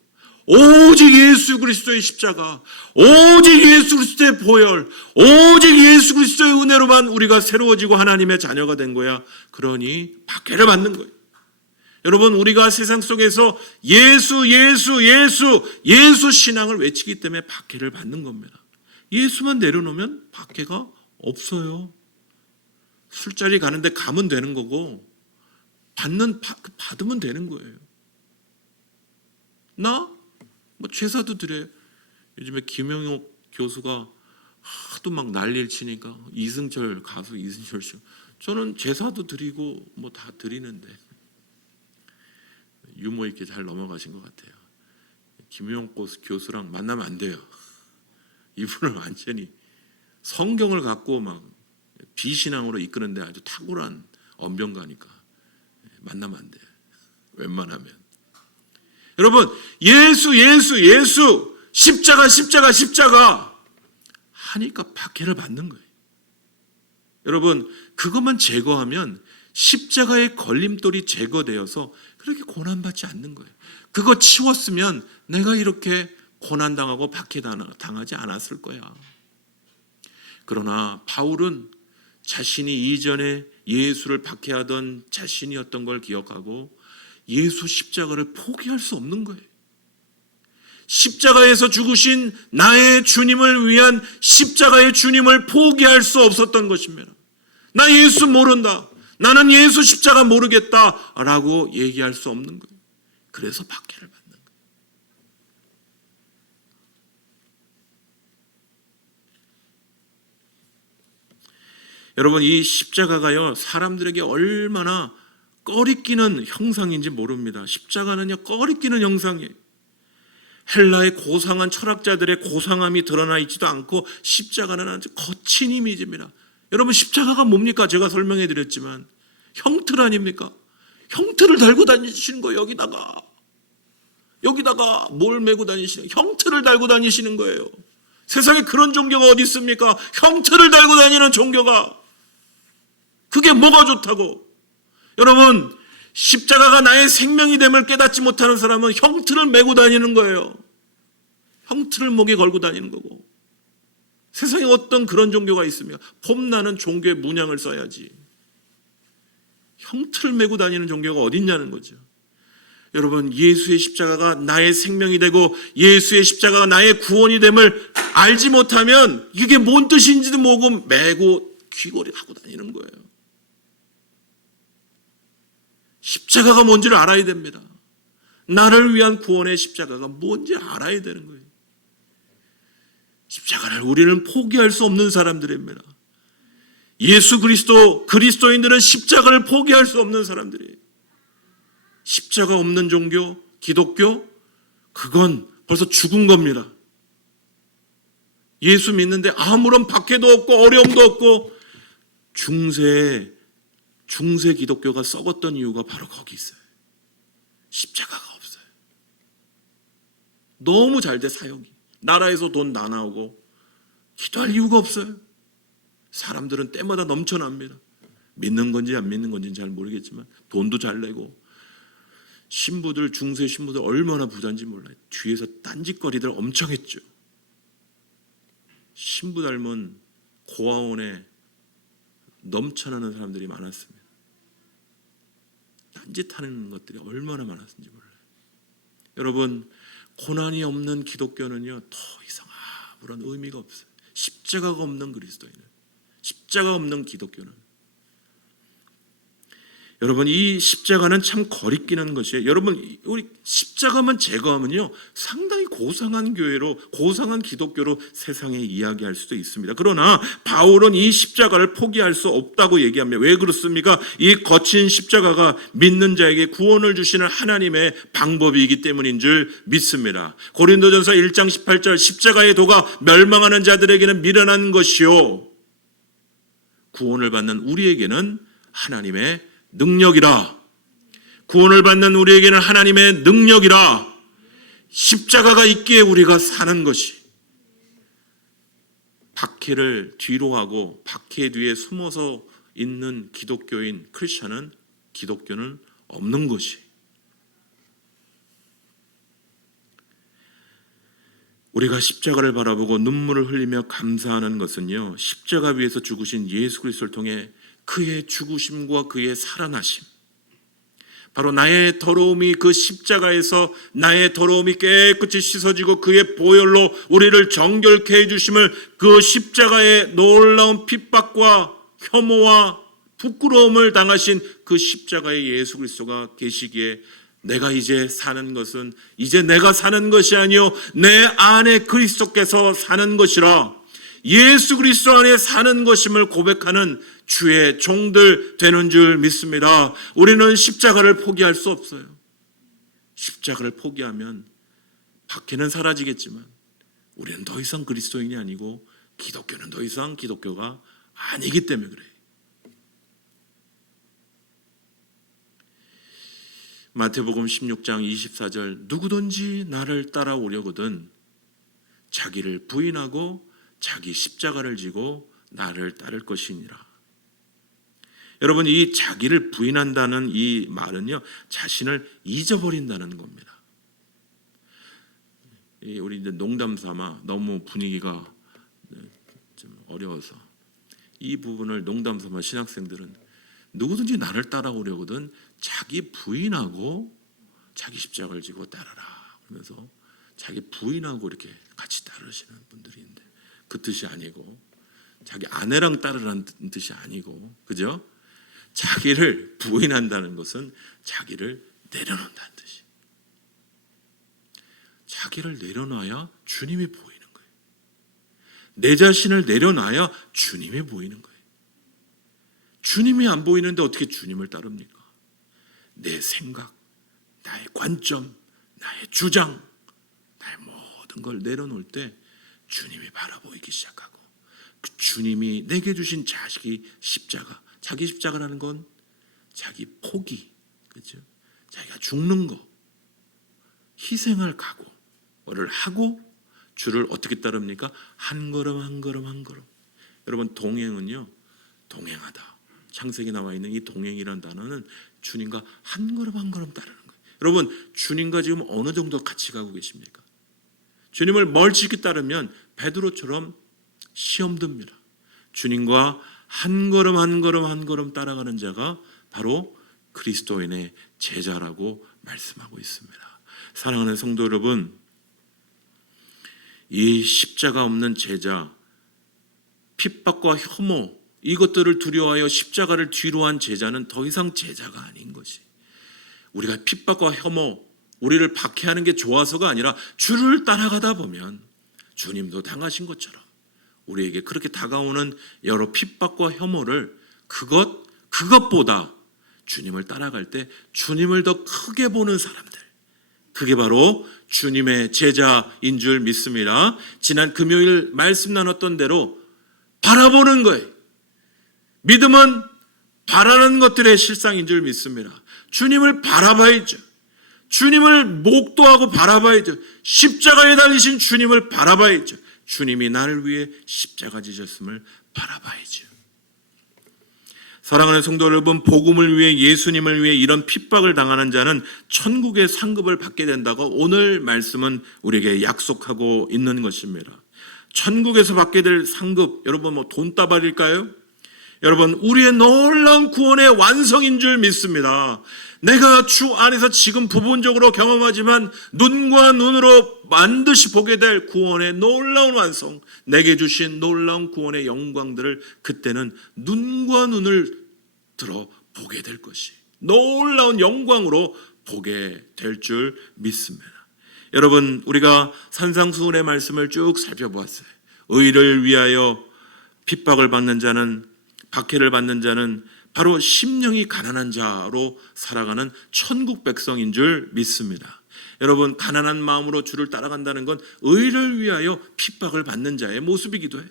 오직 예수 그리스도의 십자가, 오직 예수 그리스도의 보혈, 오직 예수 그리스도의 은혜로만 우리가 새로워지고 하나님의 자녀가 된 거야. 그러니 박해를 받는 거예요. 여러분, 우리가 세상 속에서 예수 신앙을 외치기 때문에 박해를 받는 겁니다. 예수만 내려놓으면 박해가 없어요. 술자리 가는데 가면 되는 거고 받으면 되는 거예요. 제사도 드려요. 요즘에 김영옥 교수가 하도 막 난리를 치니까 가수 이승철 씨, 저는 제사도 드리고 다 드리는데 유머 있게 잘 넘어가신 것 같아요. 김영옥 교수랑 만나면 안 돼요. 이분을 완전히 성경을 갖고 막 비신앙으로 이끄는데 아주 탁월한 언변가니까 만나면 안 돼요. 웬만하면. 여러분, 예수 십자가 하니까 박해를 받는 거예요. 여러분, 그것만 제거하면 십자가의 걸림돌이 제거되어서 그렇게 고난받지 않는 거예요. 그거 치웠으면 내가 이렇게 고난당하고 박해당하지 않았을 거야. 그러나 바울은 자신이 이전에 예수를 박해하던 자신이었던 걸 기억하고 예수 십자가를 포기할 수 없는 거예요. 십자가에서 죽으신 나의 주님을 위한 십자가의 주님을 포기할 수 없었던 것입니다. 나 예수 모른다. 나는 예수 십자가 모르겠다라고 얘기할 수 없는 거예요. 그래서 박해를 받는 거예요. 여러분, 이 십자가가요, 사람들에게 얼마나 꺼리끼는 형상인지 모릅니다. 십자가는요, 꺼리끼는 형상이에요. 헬라의 고상한 철학자들의 고상함이 드러나 있지도 않고 십자가는 아주 거친 이미지입니다. 여러분, 십자가가 뭡니까? 제가 설명해 드렸지만 형틀 아닙니까? 형틀을 달고 다니시는 거예요. 여기다가 뭘 메고 다니시는, 형틀을 달고 다니시는 거예요. 세상에 그런 종교가 어디 있습니까? 형틀을 달고 다니는 종교가. 그게 뭐가 좋다고? 여러분, 십자가가 나의 생명이 됨을 깨닫지 못하는 사람은 형틀을 메고 다니는 거예요. 형틀을 목에 걸고 다니는 거고. 세상에 어떤 그런 종교가 있으며 폼나는 종교의 문양을 써야지. 형틀을 메고 다니는 종교가 어디 있냐는 거죠. 여러분, 예수의 십자가가 나의 생명이 되고 예수의 십자가가 나의 구원이 됨을 알지 못하면 이게 뭔 뜻인지도 모르고 매고 귀걸이 하고 다니는 거예요. 십자가가 뭔지를 알아야 됩니다. 나를 위한 구원의 십자가가 뭔지 알아야 되는 거예요. 십자가를 우리는 포기할 수 없는 사람들입니다. 예수 그리스도인들은 십자가를 포기할 수 없는 사람들이에요. 십자가 없는 종교, 기독교, 그건 벌써 죽은 겁니다. 예수 믿는데 아무런 박해도 없고 어려움도 없고 중세 기독교가 썩었던 이유가 바로 거기 있어요. 십자가가 없어요. 너무 잘 돼 사역이. 나라에서 돈 다 나오고 기도할 이유가 없어요. 사람들은 때마다 넘쳐납니다. 믿는 건지 안 믿는 건지는 잘 모르겠지만 돈도 잘 내고 신부들, 중세 신부들 얼마나 부자인지 몰라요. 뒤에서 딴짓거리들 엄청 했죠. 신부 닮은 고아원에 넘쳐나는 사람들이 많았습니다. 딴짓하는 것들이 얼마나 많았는지 몰라요. 여러분, 고난이 없는 기독교는요 더 이상 아무런 의미가 없어요. 십자가가 없는 그리스도인은, 십자가 없는 기독교는, 여러분, 이 십자가는 참 거리끼는 것이에요. 여러분, 우리 십자가만 제거하면요 상당히 고상한 교회로, 고상한 기독교로 세상에 이야기할 수도 있습니다. 그러나 바울은 이 십자가를 포기할 수 없다고 얘기합니다. 왜 그렇습니까? 이 거친 십자가가 믿는 자에게 구원을 주시는 하나님의 방법이기 때문인 줄 믿습니다. 고린도전서 1장 18절, 십자가의 도가 멸망하는 자들에게는 미련한 것이요 구원을 받는 우리에게는 하나님의 능력이라. 구원을 받는 우리에게는 하나님의 능력이라. 십자가가 있기에 우리가 사는 것이. 박해를 뒤로 하고 박해 뒤에 숨어서 있는 기독교인 크리스천은, 기독교는 없는 것이. 우리가 십자가를 바라보고 눈물을 흘리며 감사하는 것은요, 십자가 위에서 죽으신 예수 그리스도를 통해 그의 죽으심과 그의 살아나심, 바로 나의 더러움이 그 십자가에서 나의 더러움이 깨끗이 씻어지고 그의 보혈로 우리를 정결케 해주심을, 그 십자가의 놀라운 핍박과 혐오와 부끄러움을 당하신 그 십자가의 예수 그리스도가 계시기에 내가 이제 사는 것은 이제 내가 사는 것이 아니요 내 안에 그리스도께서 사는 것이라, 예수 그리스도 안에 사는 것임을 고백하는 주의 종들 되는 줄 믿습니다. 우리는 십자가를 포기할 수 없어요. 십자가를 포기하면 박해는 사라지겠지만 우리는 더 이상 그리스도인이 아니고 기독교는 더 이상 기독교가 아니기 때문에 그래요. 마태복음 16장 24절, 누구든지 나를 따라오려거든 자기를 부인하고 자기 십자가를 지고 나를 따를 것이니라. 여러분, 이 자기를 부인한다는 이 말은요 자신을 잊어버린다는 겁니다. 우리 이제 농담 삼아, 너무 분위기가 좀 어려워서 이 부분을 농담 삼아 신학생들은 누구든지 나를 따라오려거든 자기 부인하고 자기 십자가를 지고 따르라 그러면서 자기 부인하고 이렇게 같이 따르시는 분들이 있는데 그 뜻이 아니고, 자기 아내랑 따르라는 뜻이 아니고, 그죠? 자기를 부인한다는 것은 자기를 내려놓는다는 뜻이. 자기를 내려놔야 주님이 보이는 거예요. 내 자신을 내려놔야 주님이 보이는 거예요. 주님이 안 보이는데 어떻게 주님을 따릅니까? 내 생각, 나의 관점, 나의 주장, 나의 모든 걸 내려놓을 때 주님이 바라보이기 시작하고, 그 주님이 내게 주신 자식이 십자가, 자기 십자가라는 건 자기 포기, 그렇죠? 자기가 죽는 거, 희생할 각오를 하고 주를 어떻게 따릅니까? 한 걸음 한 걸음 한 걸음. 여러분, 동행은요, 동행하다. 창세기에 나와 있는 이 동행이라는 단어는 주님과 한 걸음 한 걸음 따르는 거예요. 여러분, 주님과 지금 어느 정도 같이 가고 계십니까? 주님을 멀찍이 따르면 베드로처럼 시험 듭니다. 주님과 한 걸음 한 걸음 한 걸음 따라가는 자가 바로 그리스도인의 제자라고 말씀하고 있습니다. 사랑하는 성도 여러분, 이 십자가 없는 제자, 핍박과 혐오, 이것들을 두려워하여 십자가를 뒤로 한 제자는 더 이상 제자가 아닌 것이, 우리가 핍박과 혐오, 우리를 박해하는 게 좋아서가 아니라 주를 따라가다 보면 주님도 당하신 것처럼 우리에게 그렇게 다가오는 여러 핍박과 혐오를 그것보다 주님을 따라갈 때 주님을 더 크게 보는 사람들, 그게 바로 주님의 제자인 줄 믿습니다. 지난 금요일 말씀 나눴던 대로 바라보는 거예요. 믿음은 바라는 것들의 실상인 줄 믿습니다. 주님을 바라봐야죠. 주님을 목도하고 바라봐야죠. 십자가에 달리신 주님을 바라봐야죠. 주님이 나를 위해 십자가 지셨음을 바라봐야죠. 사랑하는 성도 여러분, 복음을 위해, 예수님을 위해 이런 핍박을 당하는 자는 천국의 상급을 받게 된다고 오늘 말씀은 우리에게 약속하고 있는 것입니다. 천국에서 받게 될 상급, 여러분 뭐 돈다발일까요? 여러분, 우리의 놀라운 구원의 완성인 줄 믿습니다. 내가 주 안에서 지금 부분적으로 경험하지만 눈과 눈으로 반드시 보게 될 구원의 놀라운 완성, 내게 주신 놀라운 구원의 영광들을 그때는 눈과 눈을 들어 보게 될 것이, 놀라운 영광으로 보게 될 줄 믿습니다. 여러분, 우리가 산상수훈의 말씀을 쭉 살펴보았어요. 의를 위하여 핍박을 받는 자는, 박해를 받는 자는 바로 심령이 가난한 자로 살아가는 천국 백성인 줄 믿습니다. 여러분, 가난한 마음으로 주를 따라간다는 건 의를 위하여 핍박을 받는 자의 모습이기도 해요.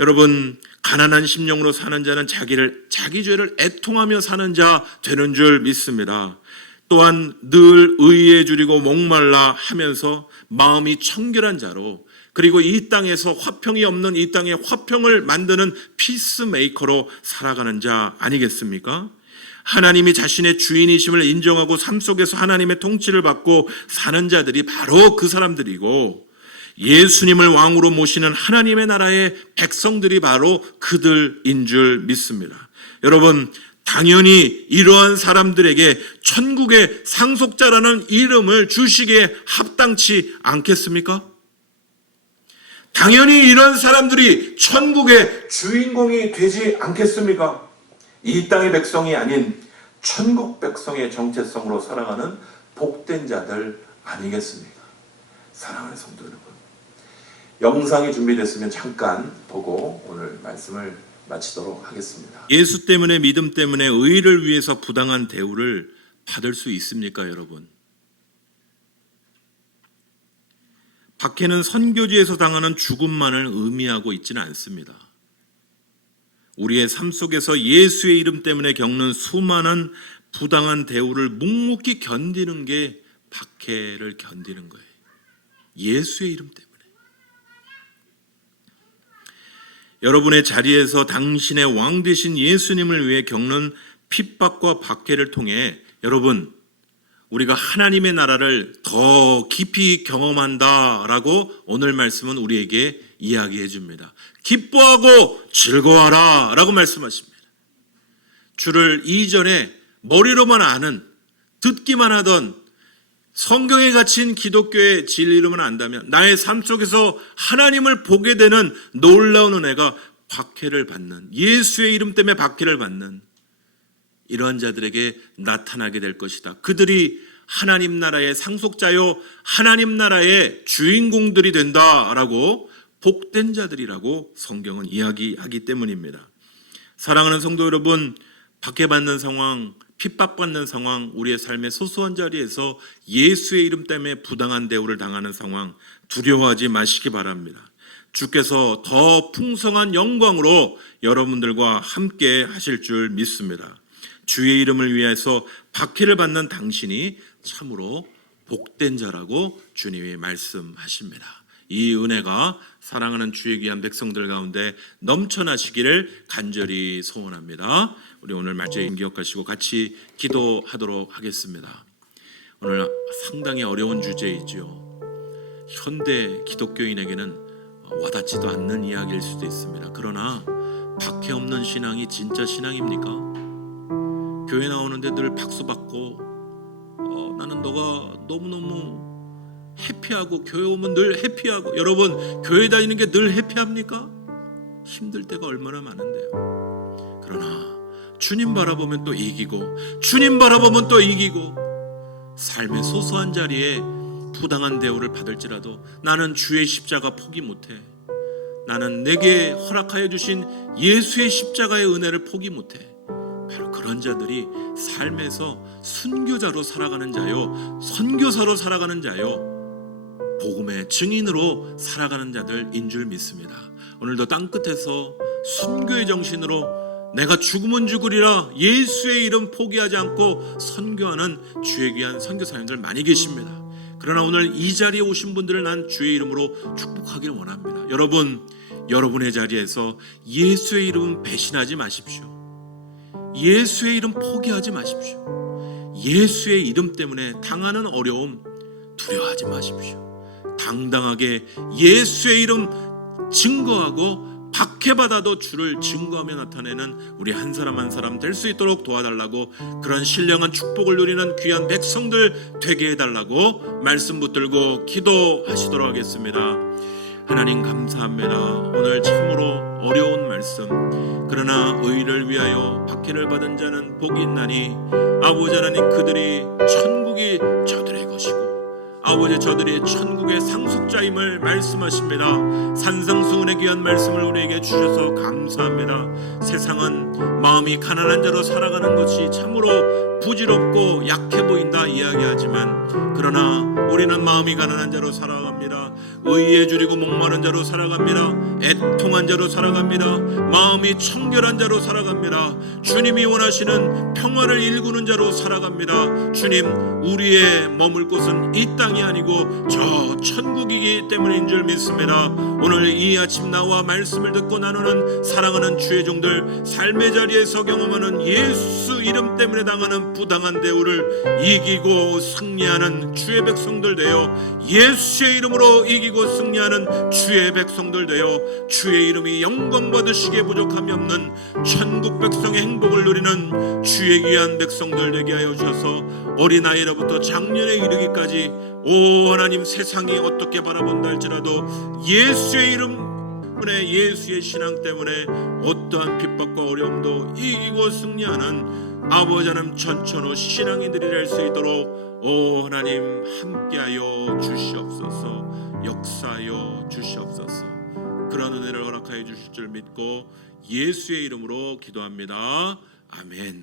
여러분, 가난한 심령으로 사는 자는 자기 죄를 애통하며 사는 자 되는 줄 믿습니다. 또한 늘 의에 줄이고 목말라 하면서 마음이 청결한 자로, 그리고 이 땅에서 화평이 없는 이 땅에 화평을 만드는 피스메이커로 살아가는 자 아니겠습니까? 하나님이 자신의 주인이심을 인정하고 삶 속에서 하나님의 통치를 받고 사는 자들이 바로 그 사람들이고, 예수님을 왕으로 모시는 하나님의 나라의 백성들이 바로 그들인 줄 믿습니다. 여러분, 당연히 이러한 사람들에게 천국의 상속자라는 이름을 주시기에 합당치 않겠습니까? 당연히 이런 사람들이 천국의 주인공이 되지 않겠습니까? 이 땅의 백성이 아닌 천국 백성의 정체성으로 살아가는 복된 자들 아니겠습니까? 사랑하는 성도 여러분, 영상이 준비됐으면 잠깐 보고 오늘 말씀을 마치도록 하겠습니다. 예수 때문에, 믿음 때문에 의를 위해서 부당한 대우를 받을 수 있습니까, 여러분? 박해는 선교지에서 당하는 죽음만을 의미하고 있지는 않습니다. 우리의 삶 속에서 예수의 이름 때문에 겪는 수많은 부당한 대우를 묵묵히 견디는 게 박해를 견디는 거예요. 예수의 이름 때문에. 여러분의 자리에서 당신의 왕 되신 예수님을 위해 겪는 핍박과 박해를 통해 여러분, 우리가 하나님의 나라를 더 깊이 경험한다라고 오늘 말씀은 우리에게 이야기해 줍니다. 기뻐하고 즐거워하라 라고 말씀하십니다. 주를 이전에 머리로만 아는, 듣기만 하던, 성경에 갇힌 기독교의 진리로만 안다면 나의 삶 속에서 하나님을 보게 되는 놀라운 은혜가 박해를 받는, 예수의 이름 때문에 박해를 받는 이러한 자들에게 나타나게 될 것이다. 그들이 하나님 나라의 상속자요, 하나님 나라의 주인공들이 된다라고, 복된 자들이라고 성경은 이야기하기 때문입니다. 사랑하는 성도 여러분, 박해받는 상황, 핍박받는 상황, 우리의 삶의 소소한 자리에서 예수의 이름 때문에 부당한 대우를 당하는 상황 두려워하지 마시기 바랍니다. 주께서 더 풍성한 영광으로 여러분들과 함께 하실 줄 믿습니다. 주의 이름을 위해서 박해를 받는 당신이 참으로 복된 자라고 주님이 말씀하십니다. 이 은혜가 사랑하는 주의 귀한 백성들 가운데 넘쳐나시기를 간절히 소원합니다. 우리 오늘 말씀 기억하시고 같이 기도하도록 하겠습니다. 오늘 상당히 어려운 주제이죠. 현대 기독교인에게는 와닿지도 않는 이야기일 수도 있습니다. 그러나 박해 없는 신앙이 진짜 신앙입니까? 교회 나오는데 늘 박수 받고 나는 너가 너무너무 해피하고 교회 오면 늘 해피하고. 여러분, 교회 다니는 게 늘 해피합니까? 힘들 때가 얼마나 많은데요. 그러나 주님 바라보면 또 이기고, 주님 바라보면 또 이기고, 삶의 소소한 자리에 부당한 대우를 받을지라도 나는 주의 십자가 포기 못해. 나는 내게 허락하여 주신 예수의 십자가의 은혜를 포기 못해. 바로 그런 자들이 삶에서 순교자로 살아가는 자요, 선교사로 살아가는 자요, 복음의 증인으로 살아가는 자들인 줄 믿습니다. 오늘도 땅끝에서 순교의 정신으로 내가 죽으면 죽으리라 예수의 이름 포기하지 않고 선교하는 주의 귀한 선교사님들 많이 계십니다. 그러나 오늘 이 자리에 오신 분들을 난 주의 이름으로 축복하기를 원합니다. 여러분, 여러분의 자리에서 예수의 이름 배신하지 마십시오. 예수의 이름 포기하지 마십시오. 예수의 이름 때문에 당하는 어려움 두려워하지 마십시오. 당당하게 예수의 이름 증거하고 박해받아도 주를 증거하며 나타내는 우리 한 사람 한 사람 될 수 있도록 도와달라고, 그런 신령한 축복을 누리는 귀한 백성들 되게 해달라고 말씀 붙들고 기도하시도록 하겠습니다. 하나님 감사합니다. 오늘 참으로 어려운 말씀, 그러나 의를 위하여 박해를 받은 자는 복이 있나니 아버지 하나님, 그들이 천국이 저들의 것이고 아버지 저들이 천국의 상속자임을 말씀하십니다. 산상수훈의 귀한 말씀을 우리에게 주셔서 감사합니다. 세상은 마음이 가난한 자로 살아가는 것이 참으로 부질없고 약해 보인다 이야기하지만, 그러나 우리는 마음이 가난한 자로 살아갑니다. 의에 줄이고 목마른 자로 살아갑니다. 애통한 자로 살아갑니다. 마음이 청결한 자로 살아갑니다. 주님이 원하시는 평화를 일구는 자로 살아갑니다. 주님, 우리의 머물 곳은 이 땅이 아니고 저 천국이기 때문인 줄 믿습니다. 오늘 이 아침 나와 말씀을 듣고 나누는 사랑하는 주의 종들, 삶의 자리에서 경험하는 예수 이름 때문에 당하는 부당한 대우를 이기고 승리하는 주의 백성들 되어, 예수의 이름으로 이기고 승리하는 주의 백성들 되어 주의 이름이 영광 받으시기에 부족함이 없는 천국 백성의 행복을 누리는 주의 귀한 백성들 되게 하여 주셔서 어린아이로부터 장년에 이르기까지 오 하나님, 세상이 어떻게 바라본다 할지라도 예수의 이름 때문에, 예수의 신앙 때문에 어떠한 핍박과 어려움도 이기고 승리하는 아버지 하나님 천천후 신앙인들이 될 수 있도록 오 하나님 함께하여 주시옵소서, 역사하여 주시옵소서. 그런 은혜를 허락하여 주실 줄 믿고 예수의 이름으로 기도합니다. 아멘.